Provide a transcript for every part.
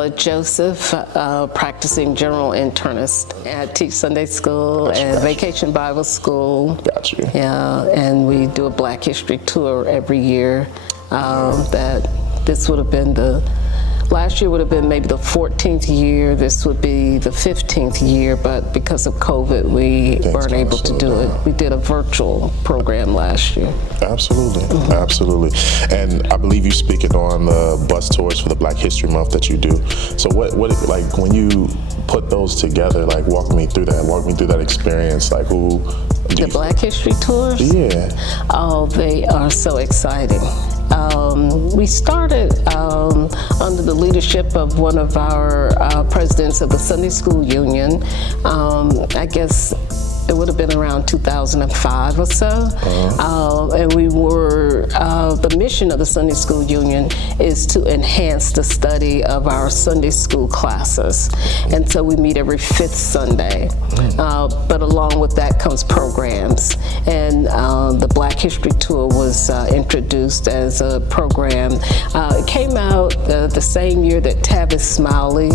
Stella Joseph, practicing general internist. I teach Sunday school and Vacation Bible School. Got you. Yeah, and we do a Black History tour every year. That this would have been last year would have been maybe the 14th year. This would be the 15th year, but because of COVID, we weren't able to do it. We did a virtual program last year. Absolutely, absolutely. And I believe you're speaking on the bus tours for the Black History Month that you do. So what like when you put those together, like walk me through that experience, like who? The Black History tours? Yeah. Oh, they are so exciting. We started under the leadership of one of our presidents of the Sunday School Union. I guess it would have been around 2005 or so. And we were, the mission of the Sunday School Union is to enhance the study of our Sunday school classes. And so we meet every 5th Sunday. But along with that comes programs. And the Black History Tour was introduced as a program. It came out the same year that Tavis Smiley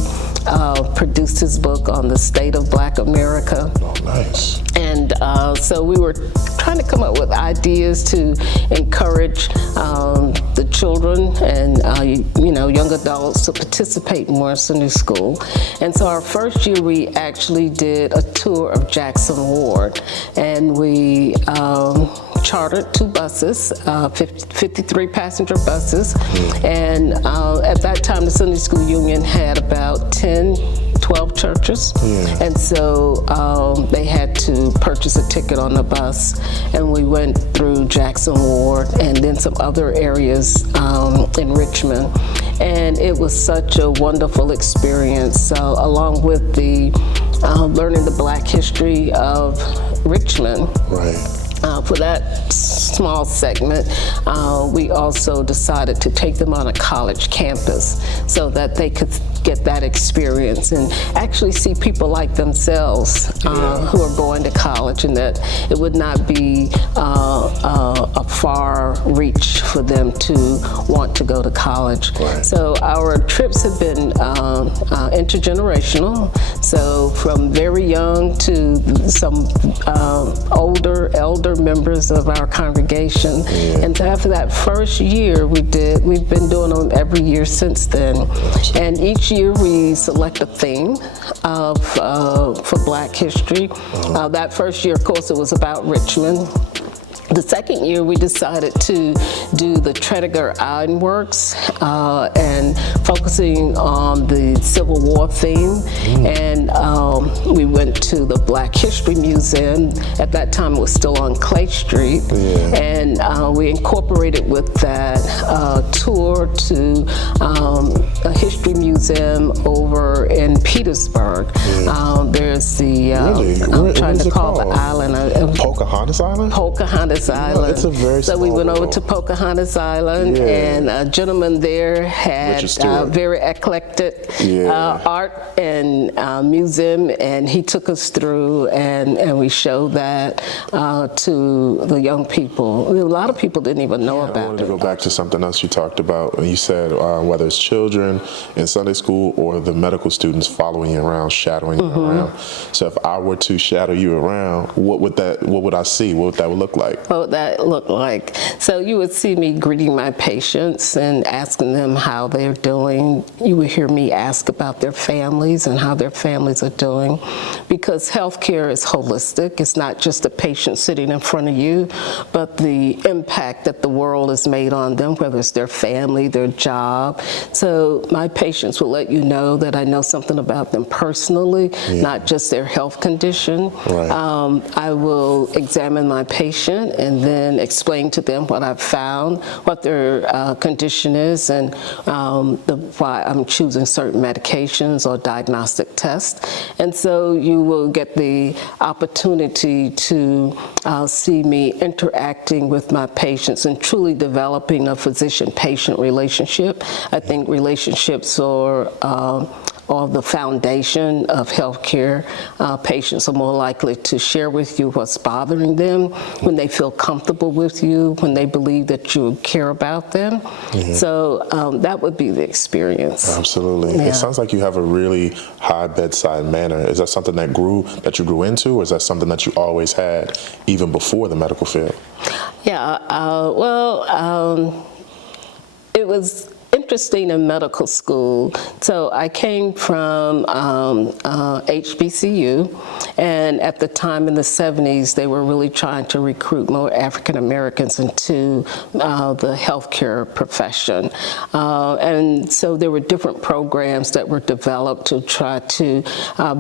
produced his book on the state of Black America. Oh, nice. And so we were trying to come up with ideas to encourage the children and young adults to participate more in Sunday school. And so our first year we actually did a tour of Jackson Ward, and we chartered 2 buses, 53 passenger buses. And at that time the Sunday School Union had about 12 churches, and so they had to purchase a ticket on the bus, and we went through Jackson Ward and then some other areas in Richmond, and it was such a wonderful experience. So along with the learning the Black history of Richmond, for that small segment, we also decided to take them on a college campus so that they could get that experience and actually see people like themselves who are going to college, and that it would not be a far reach for them to want to go to college. So our trips have been intergenerational, so from very young to some elder members of our congregation. And after that first year we've been doing them every year since then. And each year we select a theme for Black history. That first year, of course, it was about Richmond. The second year, we decided to do the Tredegar Ironworks and focusing on the Civil War theme. And we went to the Black History Museum. At that time, it was still on Clay Street. And we incorporated with that tour to a history museum over in Petersburg. There's the, I'm trying to call the island. Pocahontas Island? Pocahontas Island. It's a very so we went over to Pocahontas Island, and a gentleman there had very eclectic art and museum, and he took us through, and we showed that to the young people. A lot of people didn't even know about it. I wanted to go back to something else you talked about. You said whether it's children in Sunday school or the medical students following you around, shadowing you around. So if I were to shadow you around, what would I see? What would that look like? What would that look like? So you would see me greeting my patients and asking them how they're doing. You would hear me ask about their families and how their families are doing, because healthcare is holistic. It's not just a patient sitting in front of you, but the impact that the world has made on them, whether it's their family, their job. So my patients will let you know that I know something about them personally, not just their health condition. I will examine my patient and then explain to them what I've found, what their condition is, and why I'm choosing certain medications or diagnostic tests. And so you will get the opportunity to see me interacting with my patients and truly developing a physician-patient relationship. I think relationships are or the foundation of healthcare. Patients are more likely to share with you what's bothering them when they feel comfortable with you, when they believe that you care about them. So that would be the experience. Absolutely. Yeah. It sounds like you have a really high bedside manner. Is that something that you grew into, or is that something that you always had even before the medical field? Yeah, it was interesting in medical school. So I came from HBCU, and at the time in the 70s, they were really trying to recruit more African Americans into the healthcare profession. And so there were different programs that were developed to try to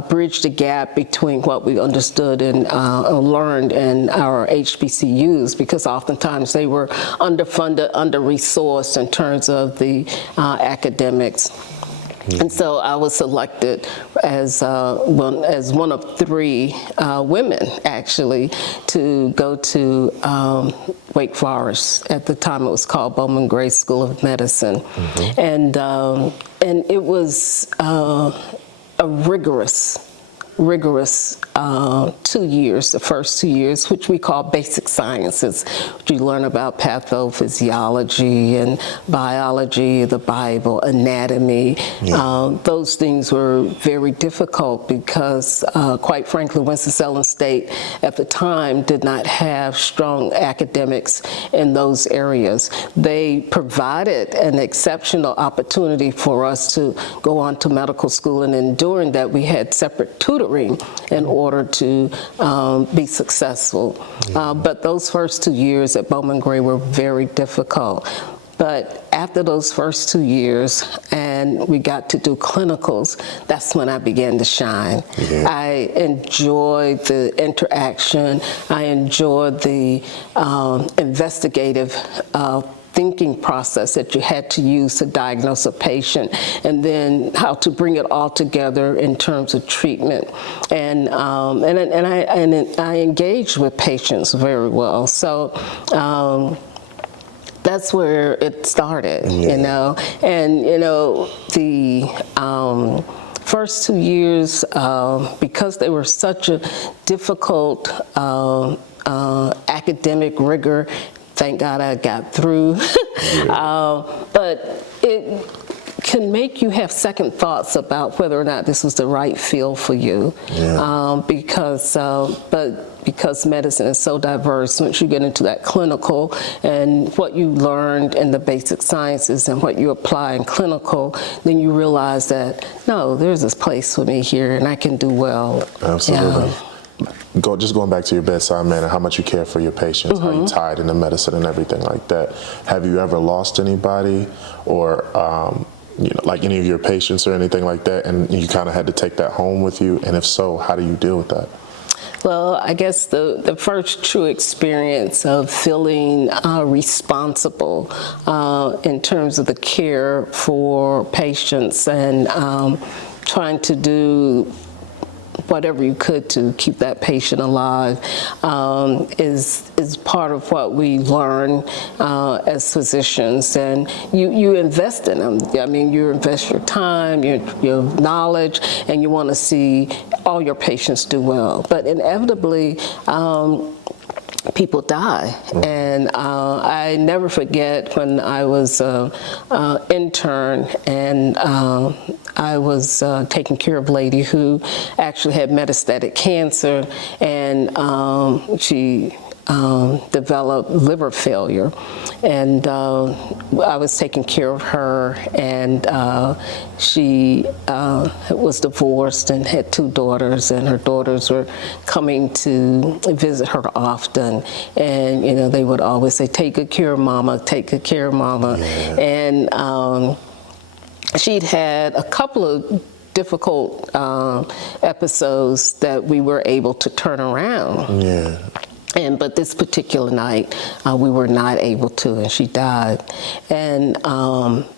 bridge the gap between what we understood and learned in our HBCUs, because oftentimes they were underfunded, under-resourced in terms of the academics. And so I was selected as one of 3 women, actually, to go to Wake Forest. At the time, it was called Bowman Gray School of Medicine, and it was a rigorous 2 years, the first 2 years, which we call basic sciences. You learn about pathophysiology and biology, the Bible, anatomy. Those things were very difficult because, quite frankly, Winston-Salem State at the time did not have strong academics in those areas. They provided an exceptional opportunity for us to go on to medical school, and in doing that, we had separate tutoring in order to be successful. But those first 2 years at Bowman Gray were very difficult. But after those first 2 years, and we got to do clinicals, that's when I began to shine. I enjoyed the interaction. I enjoyed the investigative thinking process that you had to use to diagnose a patient, and then how to bring it all together in terms of treatment. And I engaged with patients very well. So that's where it started, you know. And, you know, the first 2 years, because they were such a difficult academic rigor, thank God I got through. But it can make you have second thoughts about whether or not this was the right field for you. Because medicine is so diverse, once you get into that clinical and what you learned in the basic sciences and what you apply in clinical, then you realize that, no, there's this place for me here and I can do well. Absolutely. Just going back to your bedside manner, how much you care for your patients, how you tied into medicine and everything like that. Have you ever lost anybody, or you know, like any of your patients or anything like that, and you kind of had to take that home with you? And if so, how do you deal with that? Well, I guess the first true experience of feeling responsible in terms of the care for patients and trying to do whatever you could to keep that patient alive is part of what we learn as physicians. And you invest in them. I mean, you invest your time, your knowledge, and you want to see all your patients do well. But inevitably, people die. And I never forget when I was an intern, and I was taking care of a lady who actually had metastatic cancer, and she developed liver failure. And I was taking care of her, and she was divorced and had 2 daughters, and her daughters were coming to visit her often. And, you know, they would always say, "Take good care of Mama, take good care of Mama." And she'd had a couple of difficult episodes that we were able to turn around. But this particular night, we were not able to, and she died. And,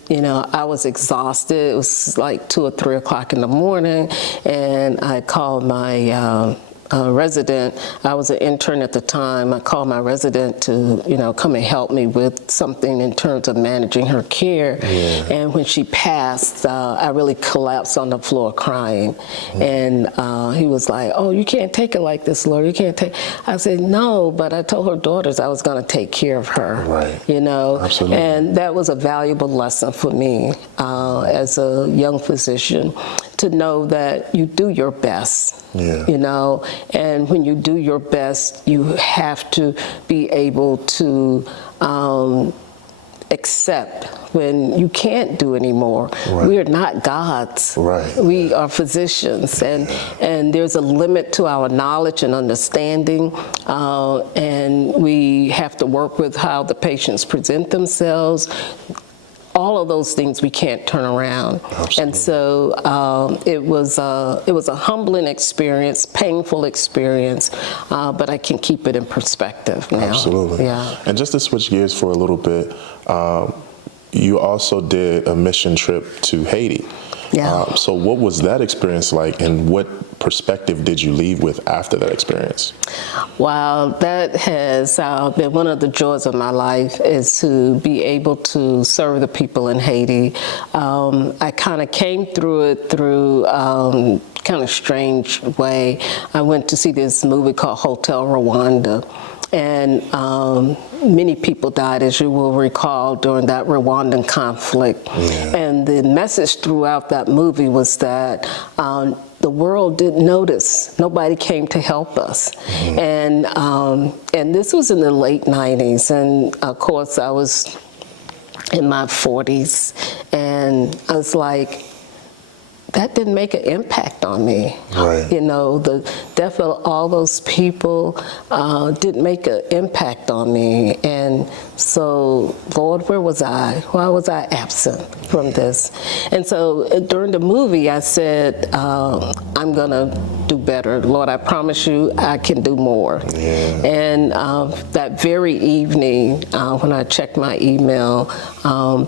you know, I was exhausted. It was like 2 or 3 o'clock in the morning, and I called my resident. I was an intern at the time. I called my resident to, come and help me with something in terms of managing her care. Yeah. And when she passed, I really collapsed on the floor crying. And he was like, "Oh, you can't take it like this, Lord. You can't take." I said, "No," but I told her daughters I was going to take care of her. Right. Absolutely. And that was a valuable lesson for me as a young physician, to know that you do your best. Yeah. And when you do your best, you have to be able to accept when you can't do anymore. Right. We are not gods. Right. We are physicians, and there's a limit to our knowledge and understanding, and we have to work with how the patients present themselves. All of those things we can't turn around. Absolutely. And so it was a humbling experience, painful experience, but I can keep it in perspective now. Absolutely. Yeah. And just to switch gears for a little bit, you also did a mission trip to Haiti. Yeah. So what was that experience like, and what perspective did you leave with after that experience? Wow, that has been one of the joys of my life, is to be able to serve the people in Haiti. I kind of came through it through kind of strange way. I went to see this movie called Hotel Rwanda. And many people died, as you will recall, during that Rwandan conflict. Yeah. And the message throughout that movie was that the world didn't notice. Nobody came to help us. Mm-hmm. And this was in the late 90s. And of course, I was in my 40s. And I was like, that didn't make an impact on me. Right. The death of all those people didn't make an impact on me. And so, Lord, where was I? Why was I absent from this? And so during the movie, I said, I'm going to do better. Lord, I promise you I can do more. Yeah. And that very evening, when I checked my email,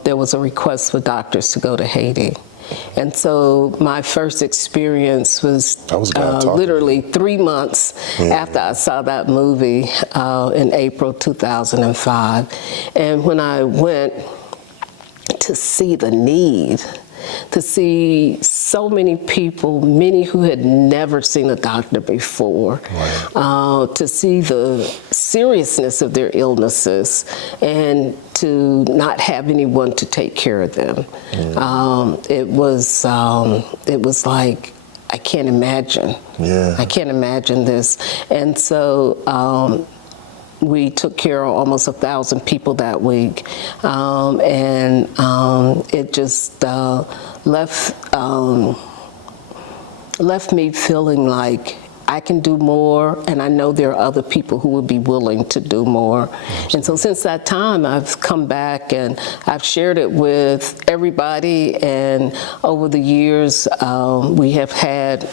there was a request for doctors to go to Haiti. And so my first experience was literally 3 months after I saw that movie in April 2005. And when I went to see the need, to see so many people, many who had never seen a doctor before, to see the seriousness of their illnesses, and to not have anyone to take care of them. It was like, I can't imagine. Yeah. I can't imagine this. And so we took care of almost 1,000 people that week, and it just left me feeling like I can do more, and I know there are other people who would be willing to do more. Absolutely. And so since that time, I've come back and I've shared it with everybody, and over the years, we have had,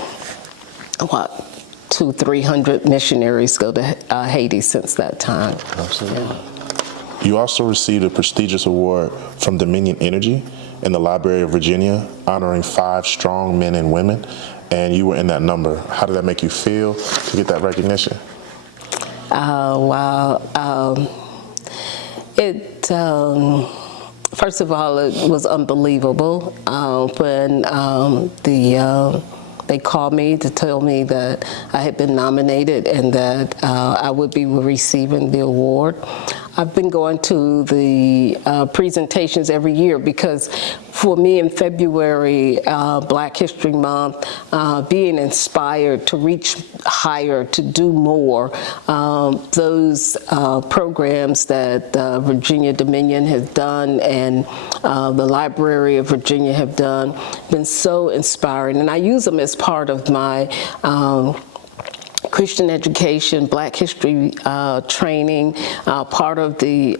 200-300 missionaries go to Haiti since that time. Absolutely. Yeah. You also received a prestigious award from Dominion Energy in the Library of Virginia, honoring 5 strong men and women, and you were in that number. How did that make you feel to get that recognition? Wow. First of all, it was unbelievable when they called me to tell me that I had been nominated and that I would be receiving the award. I've been going to the presentations every year because for me in February, Black History Month, being inspired to reach higher, to do more, those programs that Virginia Dominion has done and the Library of Virginia have done, been so inspiring. And I use them as part of my Christian education, Black history training, part of the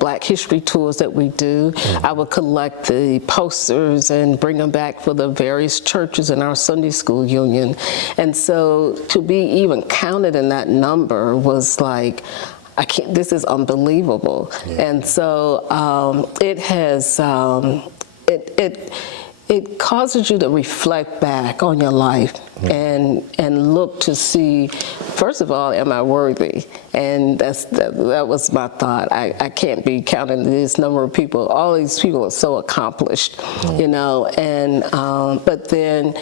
Black history tours that we do. I would collect the posters and bring them back for the various churches in our Sunday school union. And so to be even counted in that number was like, this is unbelievable. Yeah. And so it has, it causes you to reflect back on your life and look to see, first of all, am I worthy? And that was my thought. I can't be counting this number of people. All these people are so accomplished, you know. And but then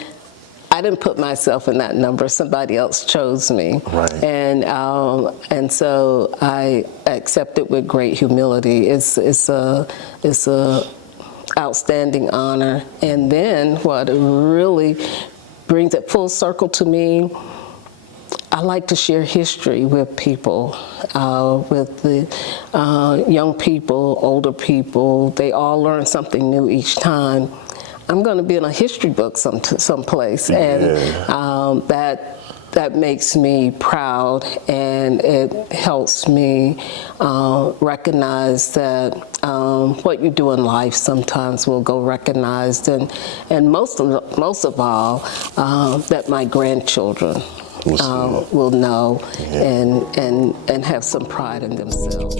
I didn't put myself in that number. Somebody else chose me, right. And so I accept it with great humility. It's a outstanding honor. And then what really brings it full circle to me, I like to share history with people, with the young people, older people. They all learn something new each time. I'm going to be in a history book someplace, and that makes me proud, and it helps me recognize that what you do in life sometimes will go recognized, and most of all, that my grandchildren will know and have some pride in themselves.